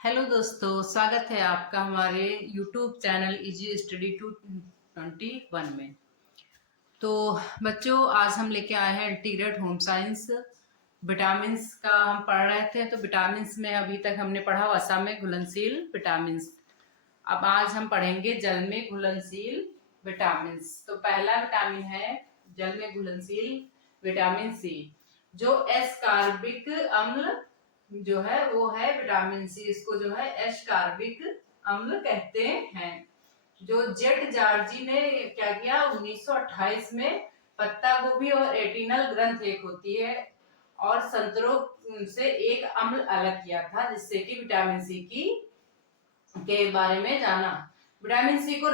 Hello दोस्तों, स्वागत है आपका हमारे YouTube चैनल इजी स्टडी 221 में। तो बच्चों, आज हम लेके आए हैं इंटीग्रेटेड होम साइंस। विटामिन्स का हम पढ़ रहे थे। तो विटामिन्स में अभी तक हमने पढ़ा वसा में घुलनशील विटामिन्स। अब आज हम पढ़ेंगे जल में घुलनशील विटामिन्स। तो पहला विटामिन है जल में घुलनशील विटामिन सी, जो एस्कॉर्बिक अम्ल जो है वो है विटामिन सी। इसको जो है एस्कॉर्बिक अम्ल कहते हैं। जो जेट जॉर्जी ने क्या किया 1928 में, पत्ता गोभी और एटिनल ग्रंथ एक होती है और संतरों से एक अम्ल अलग किया था, जिससे कि विटामिन सी के बारे में जाना। विटामिन सी को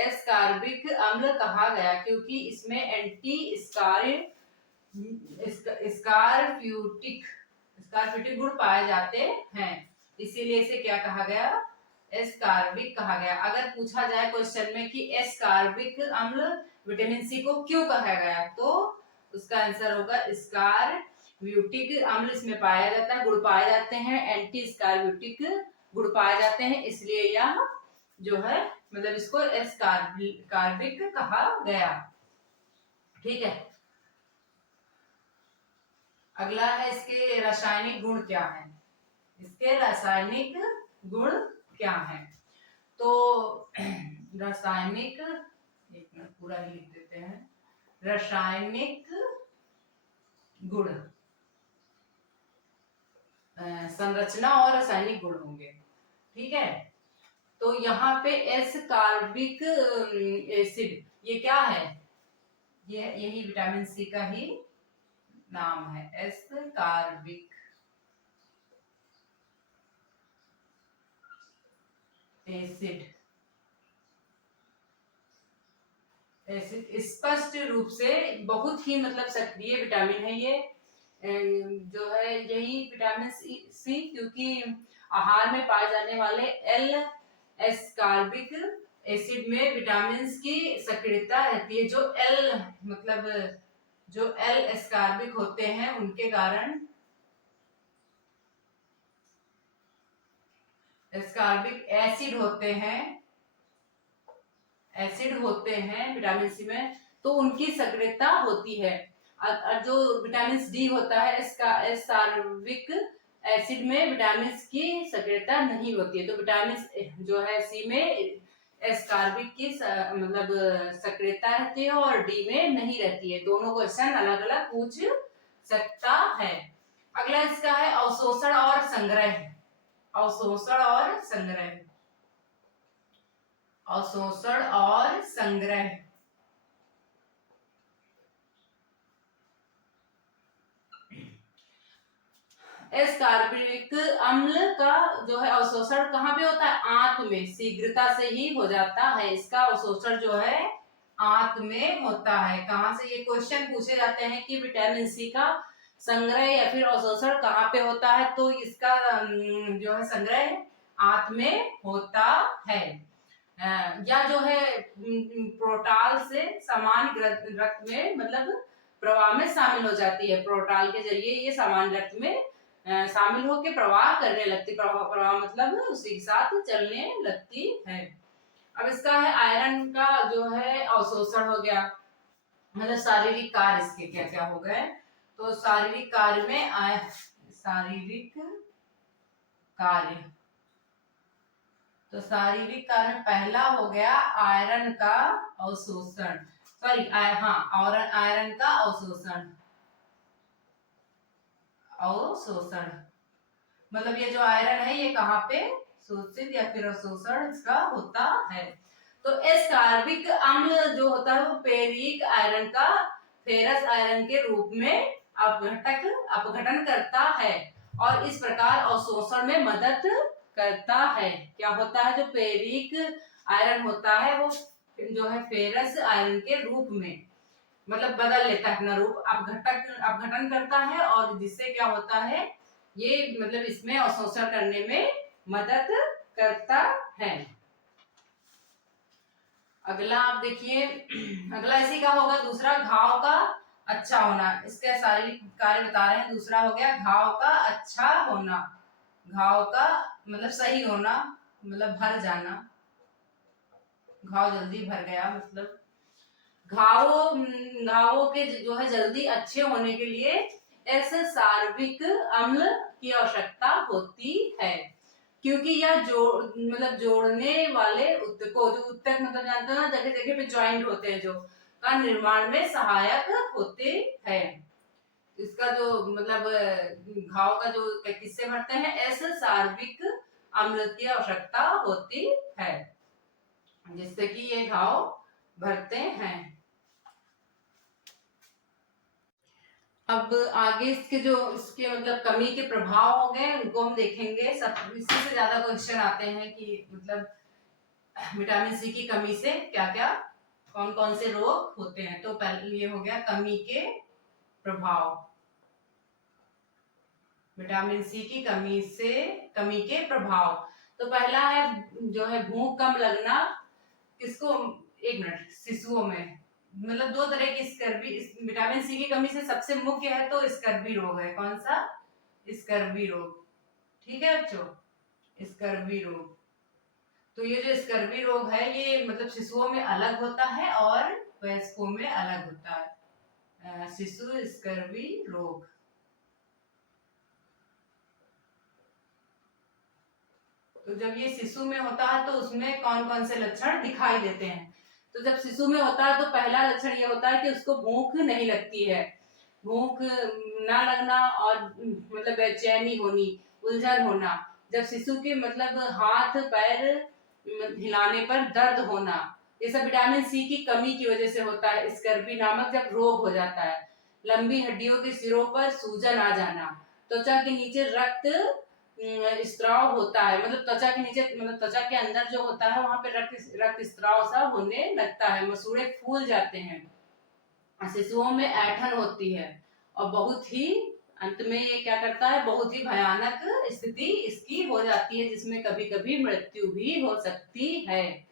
एस्कॉर्बिक अम्ल कहा गया क्योंकि इसमें एंटी स्कारब्यूटिक गुण पाए जाते हैं, इसीलिए इसे क्या कहा गया, एस्कॉर्बिक कहा गया। अगर पूछा जाए क्वेश्चन में कि एस्कॉर्बिक अम्ल विटामिन सी को क्यों कहा गया, तो उसका आंसर होगा स्कारब्यूटिक अम्ल इसमें पाया जाता है, गुण पाए जाते हैं, एंटी स्कारब्यूटिक गुण पाए जाते हैं, इसलिए यह जो है मतलब इसको एस्कॉर्बिक कहा गया। ठीक है, अगला है इसके रासायनिक गुण क्या है। इसके रासायनिक गुण क्या है, तो रासायनिक, एक मिनट पूरा ही लिख देते हैं। रासायनिक गुण, संरचना और रासायनिक गुण होंगे। ठीक है, तो यहाँ पे एस्कॉर्बिक एसिड, ये क्या है, ये यही विटामिन सी का ही नाम है, एस्कॉर्बिक एसिड। एसिड स्पष्ट रूप से बहुत ही मतलब सक्रिय विटामिन है ये, जो है यही विटामिन सी, क्योंकि आहार में पाए जाने वाले एल एस्कॉर्बिक एसिड में विटामिन की सक्रियता रहती है। जो एल मतलब जो एल एस्कॉर्बिक होते हैं उनके कारण एस्कॉर्बिक एसिड होते हैं विटामिन सी में, तो उनकी सक्रियता होती है। जो विटामिन डी होता है एस्कॉर्बिक एसिड में विटामिन की सक्रियता नहीं होती है। तो विटामिन जो है सी में एस्कॉर्बिक की मतलब सक्रियता रहती है और डी में नहीं रहती है। दोनों क्वेश्चन अलग अलग पूछ सकता है। अगला इसका है अवशोषण और संग्रह। अवशोषण और संग्रह, अवशोषण और संग्रह। एस्कॉर्बिक अम्ल का जो है अवशोषण कहाँ पे होता है, आंत में, शीघ्रता से ही हो जाता है। इसका अवशोषण जो है आंत में होता है। कहाँ से ये क्वेश्चन पूछे जाते हैं कि विटामिन सी का संग्रह या फिर अवशोषण कहाँ पे होता है, तो इसका जो है संग्रह आंत में होता है, या जो है प्रोटाल से सामान्य रक्त में मतलब प्रवाह में शामिल हो जाती है। प्रोटाल के जरिए ये सामान्य रक्त में शामिल होकर प्रवाह करने लगती, प्रवाह मतलब उसी के साथ चलने लगती है। अब इसका है आयरन का जो है अवशोषण हो गया, मतलब शारीरिक कार्य इसके क्या क्या हो गए। तो शारीरिक कार्य में शारीरिक कार्य, तो शारीरिक कार्य पहला हो गया आयरन का अवशोषण, सॉरी और आयरन का अवशोषण। अवशोषण मतलब ये जो आयरन है ये कहाँ पे शोषित या फिर अवशोषण इसका होता है। तो एस्कॉर्बिक अम्ल जो होता है वो फेरिक आयरन का फेरस आयरन के रूप में अपघटन करता है और इस प्रकार अवशोषण में मदद करता है। क्या होता है, जो फेरिक आयरन होता है वो जो है फेरस आयरन के रूप में मतलब बदल लेता है अपना रूप, अपघटन करता है, और जिससे क्या होता है ये मतलब इसमें अवशोषण करने में मदद करता है। अगला आप देखिए, अगला इसी का होगा दूसरा, घाव का अच्छा होना। इसके शारीरिक कार्य बता रहे हैं। दूसरा हो गया घाव का अच्छा होना, घाव का मतलब सही होना, मतलब भर जाना, घाव जल्दी भर गया, मतलब घावों के जो है जल्दी अच्छे होने के लिए ऐसे सार्विक अम्ल की आवश्यकता होती है, क्योंकि यह मतलब जोड़ने वाले ऊतकों, जो ऊतक मतलब जानते हो ना, जगह जगह पे ज्वाइंट होते हैं जो, का निर्माण में सहायक होते हैं। इसका जो मतलब घाव का जो किससे भरते हैं, ऐसे सार्विक अम्ल की आवश्यकता होती है, जिससे कि ये घाव भरते हैं। अब आगे इसके मतलब कमी के प्रभाव हो गए, उनको हम देखेंगे। सब इससे से ज्यादा क्वेश्चन आते हैं कि मतलब विटामिन सी की कमी से क्या क्या कौन कौन से रोग होते हैं। तो पहले ये हो गया कमी के प्रभाव, विटामिन सी की कमी के प्रभाव। तो पहला है जो है भूख कम लगना। किसको, एक मिनट, शिशुओं में मतलब दो तरह की स्कर्वी, विटामिन सी की कमी से सबसे मुख्य है तो स्कर्वी रोग है। कौन सा, स्कर्वी रोग, ठीक है बच्चों, स्कर्वी रोग। तो ये जो स्कर्वी रोग है ये मतलब शिशुओं में अलग होता है और वयस्कों में अलग होता है। शिशु स्कर्वी रोग, तो जब ये शिशु में होता है तो उसमें कौन कौन से लक्षण दिखाई देते हैं। तो जब शिशु में होता है तो पहला लक्षण ये होता है कि उसको भूख नहीं लगती है, भूख ना लगना और मतलब बेचैनी होनी, उलझन होना। जब शिशु के मतलब हाथ पैर हिलाने पर दर्द होना, ये सब विटामिन सी की कमी की वजह से होता है। स्कर्वी नामक जब रोग हो जाता है। लंबी हड्डियों के सिरों पर सूजन आ जाना, त्वचा के नीचे रक्त स्त्राव होता है, मतलब त्वचा के नीचे मतलब त्वचा के अंदर जो होता है वहां पे रक्त स्त्राव सा होने लगता है, मसूड़े फूल जाते हैं, शिशुओं में ऐंठन होती है और बहुत ही अंत में ये क्या करता है, बहुत ही भयानक स्थिति इसकी हो जाती है, जिसमें कभी कभी मृत्यु भी हो सकती है।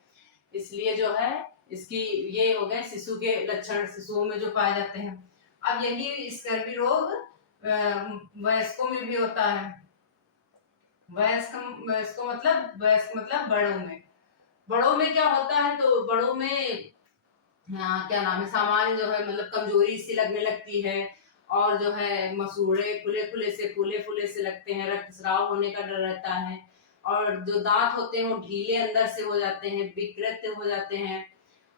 इसलिए जो है इसकी ये हो गए शिशु के लक्षण, शिशुओं में जो पाए जाते हैं। अब यही स्कर्वी रोग वयस्कों में भी होता है। वयस्क मतलब बड़ों में क्या होता है, तो बड़ों में क्या नाम है, सामान्य जो है मतलब कमजोरी सी लगने लगती है और जो है मसूड़े फूले फूले से लगते हैं, रक्तस्राव होने का डर रहता है और जो दांत होते हैं वो ढीले अंदर से हो जाते हैं, विकृत हो जाते हैं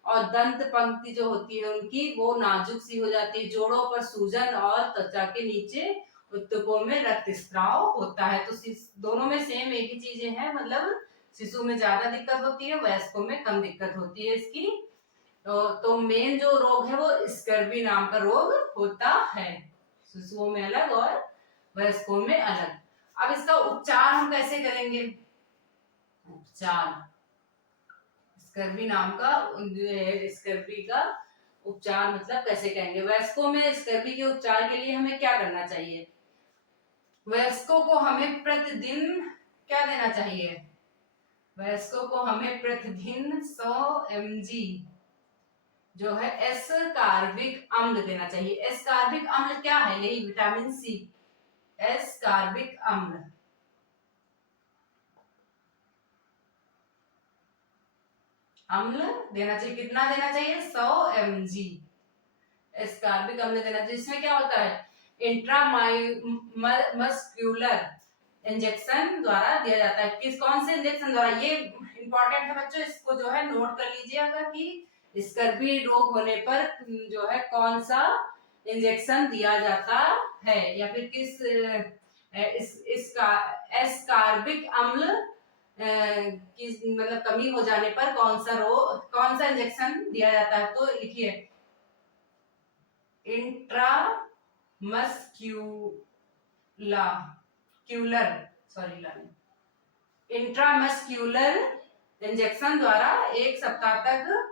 और दंत पंक्ति जो होती है उनकी वो नाजुक सी हो जाती है, जोड़ों पर सूजन और त्वचा के नीचे ऊतकों में रक्तस्राव होता है। तो दोनों में सेम एक ही चीजें हैं, मतलब शिशु में ज्यादा दिक्कत होती है, वयस्कों में कम दिक्कत होती है इसकी। तो मेन जो रोग है वो स्कर्वी नाम का रोग होता है, शिशुओं में अलग और वयस्कों में अलग। अब इसका उपचार हम कैसे करेंगे, उपचार स्कर्वी नाम का स्कर्वी का उपचार मतलब कैसे करेंगे। वयस्कों में स्कर्वी के उपचार के लिए हमें क्या करना चाहिए, वयस्कों को हमें प्रतिदिन क्या देना चाहिए, वयस्कों को हमें प्रतिदिन 100 mg जो है एस कार्बिक अम्ल देना चाहिए। एस कार्बिक अम्ल क्या है, यही विटामिन सी, एस कार्बिक अम्ल देना चाहिए। कितना देना चाहिए, 100 mg एस कार्बिक अम्ल देना चाहिए। इसमें क्या होता है, इंट्रामस्क्यूलर इंजेक्शन द्वारा दिया जाता है। कौन से इंजेक्शन द्वारा, ये इंपॉर्टेंट है बच्चों, इसको जो है नोट कर लीजिएगा कि स्कर्वी रोग होने पर जो है कौन सा इंजेक्शन दिया जाता है या फिर इसका एस कार्बिक अम्ल की मतलब कमी हो जाने पर कौन सा इंजेक्शन दिया जाता है। तो लिखिए इंट्रामस्क्यूलर इंजेक्शन द्वारा 1 सप्ताह तक।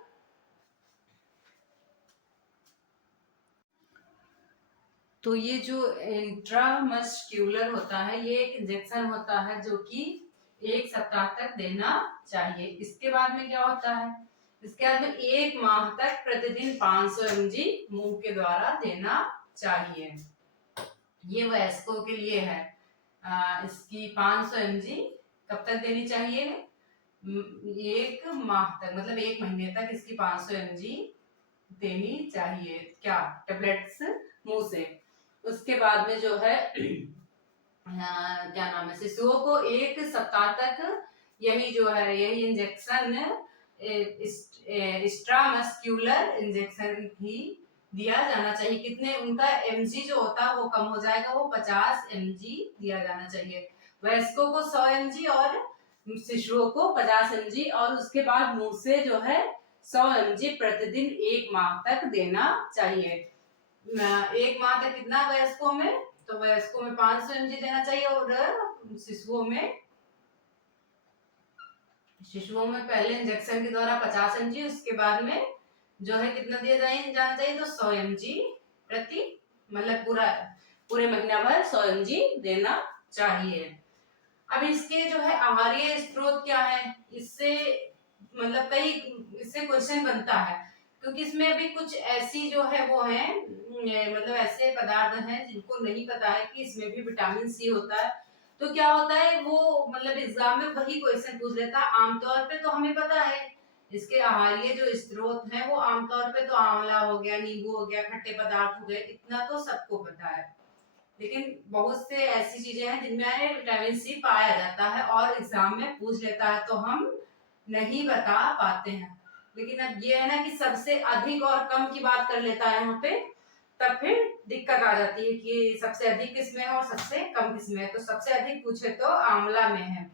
तो ये जो इंट्रामस्क्यूलर होता है ये एक इंजेक्शन होता है जो कि 1 सप्ताह तक देना चाहिए। इसके बाद में क्या होता है, इसके बाद में 1 माह तक प्रतिदिन 500 mg मुंह के द्वारा देना चाहिए। ये वयस्कों के लिए है। इसकी 500 mg कब तक देनी चाहिए? 1 माह तक, मतलब 1 महीने तक इसकी 500 mg देनी चाहिए। क्या? टेबलेट्स मुंह से। उसके बाद में जो है क्या नाम है, शिशुओं को 1 सप्ताह तक यही जो है यही इंजेक्शन इंट्रामस्क्यूलर इंजेक्शन ही दिया जाना चाहिए। कितने उनका mg जो होता है वो कम हो जाएगा, वो 50 mg दिया जाना चाहिए। वयस्कों को 100 mg और शिशुओं को 50 mg, और उसके बाद मुंह से जो है 100 mg प्रतिदिन 1 माह तक देना चाहिए। 1 माह तक कितना वयस्कों में? तो वयस्कों में 500 mg देना चाहिए, और शिशुओं में पहले इंजेक्शन के द्वारा 50 mg, उसके बाद में जो है कितना दिया जाना चाहिए? तो 100 mg प्रति, मतलब पूरे महीना भर 100 mg देना चाहिए। अब इसके जो है आहारीय स्रोत क्या है, इससे मतलब इससे क्वेश्चन बनता है, क्योंकि इसमें अभी कुछ ऐसी जो है वो है मतलब ऐसे पदार्थ हैं जिनको नहीं पता है कि इसमें भी विटामिन सी होता है। तो क्या होता है वो मतलब एग्जाम में वही क्वेश्चन पूछ लेता है। आमतौर पे तो हमें पता है इसके आहारीय जो स्रोत हैं वो आमतौर पे तो आंवला हो गया, नींबू हो गया, खट्टे पदार्थ हो गए, इतना तो सबको पता है। लेकिन बहुत से ऐसी चीजें हैं जिनमें विटामिन सी पाया जाता है और एग्जाम में पूछ लेता है तो हम नहीं बता पाते हैं। लेकिन अब ये है ना कि सबसे अधिक और कम की बात कर लेता है यहाँ पे, तब फिर दिक्कत आ जाती है कि सबसे अधिक किसमें है और सबसे कम किसमें है। तो सबसे अधिक पूछे तो आंवला में है।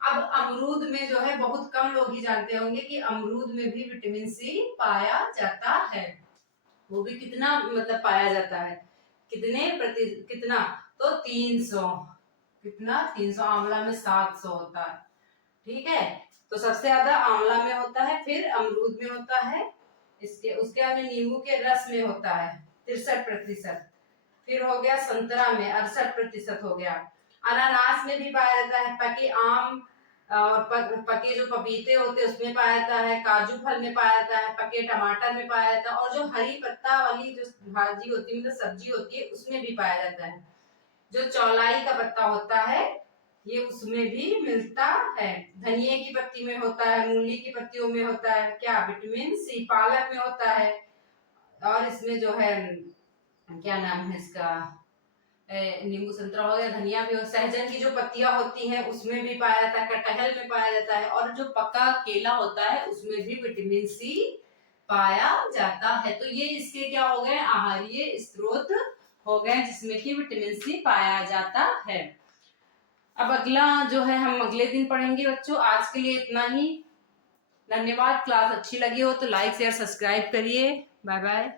अब अमरूद में जो है बहुत कम लोग ही जानते होंगे कि अमरूद में भी विटामिन सी पाया जाता है। वो भी कितना मतलब पाया जाता है, कितना? तो 300। कितना? 300। आंवला में 700 होता है। ठीक है, तो सबसे ज्यादा आंवला में होता है, फिर अमरूद में होता है, उसके बाद नींबू के रस में होता है 63%, फिर हो गया संतरा में 68% हो गया, अनानास में भी पाया जाता है, पके आम और पके जो पपीते होते हैं उसमें पाया जाता है, काजू फल में पाया जाता है, पके टमाटर में पाया जाता है, और जो हरी पत्ता वाली जो भाजी होती है मतलब सब्जी होती है उसमें भी पाया जाता है। जो चौलाई का पत्ता होता है ये उसमें भी मिलता है। धनिये की पत्ती में होता है, मूली की पत्तियों में होता है, क्या? Vitamin C. पालक में होता है, और इसमें जो है क्या नाम है इसका, नींबू संतरा हो गया, धनिया भी हो, सहजन की जो पत्तियां होती हैं उसमें भी पाया जाता है, कटहल में पाया जाता है, और जो पका केला होता है उसमें भी विटामिन सी पाया जाता है। तो ये इसके क्या हो गए? आहारीय स्रोत हो गए जिसमें कि विटामिन सी पाया जाता है। अब अगला जो है हम अगले दिन पढ़ेंगे बच्चों। आज के लिए इतना ही। धन्यवाद। क्लास अच्छी लगी हो तो लाइक शेयर सब्सक्राइब करिए। Bye bye.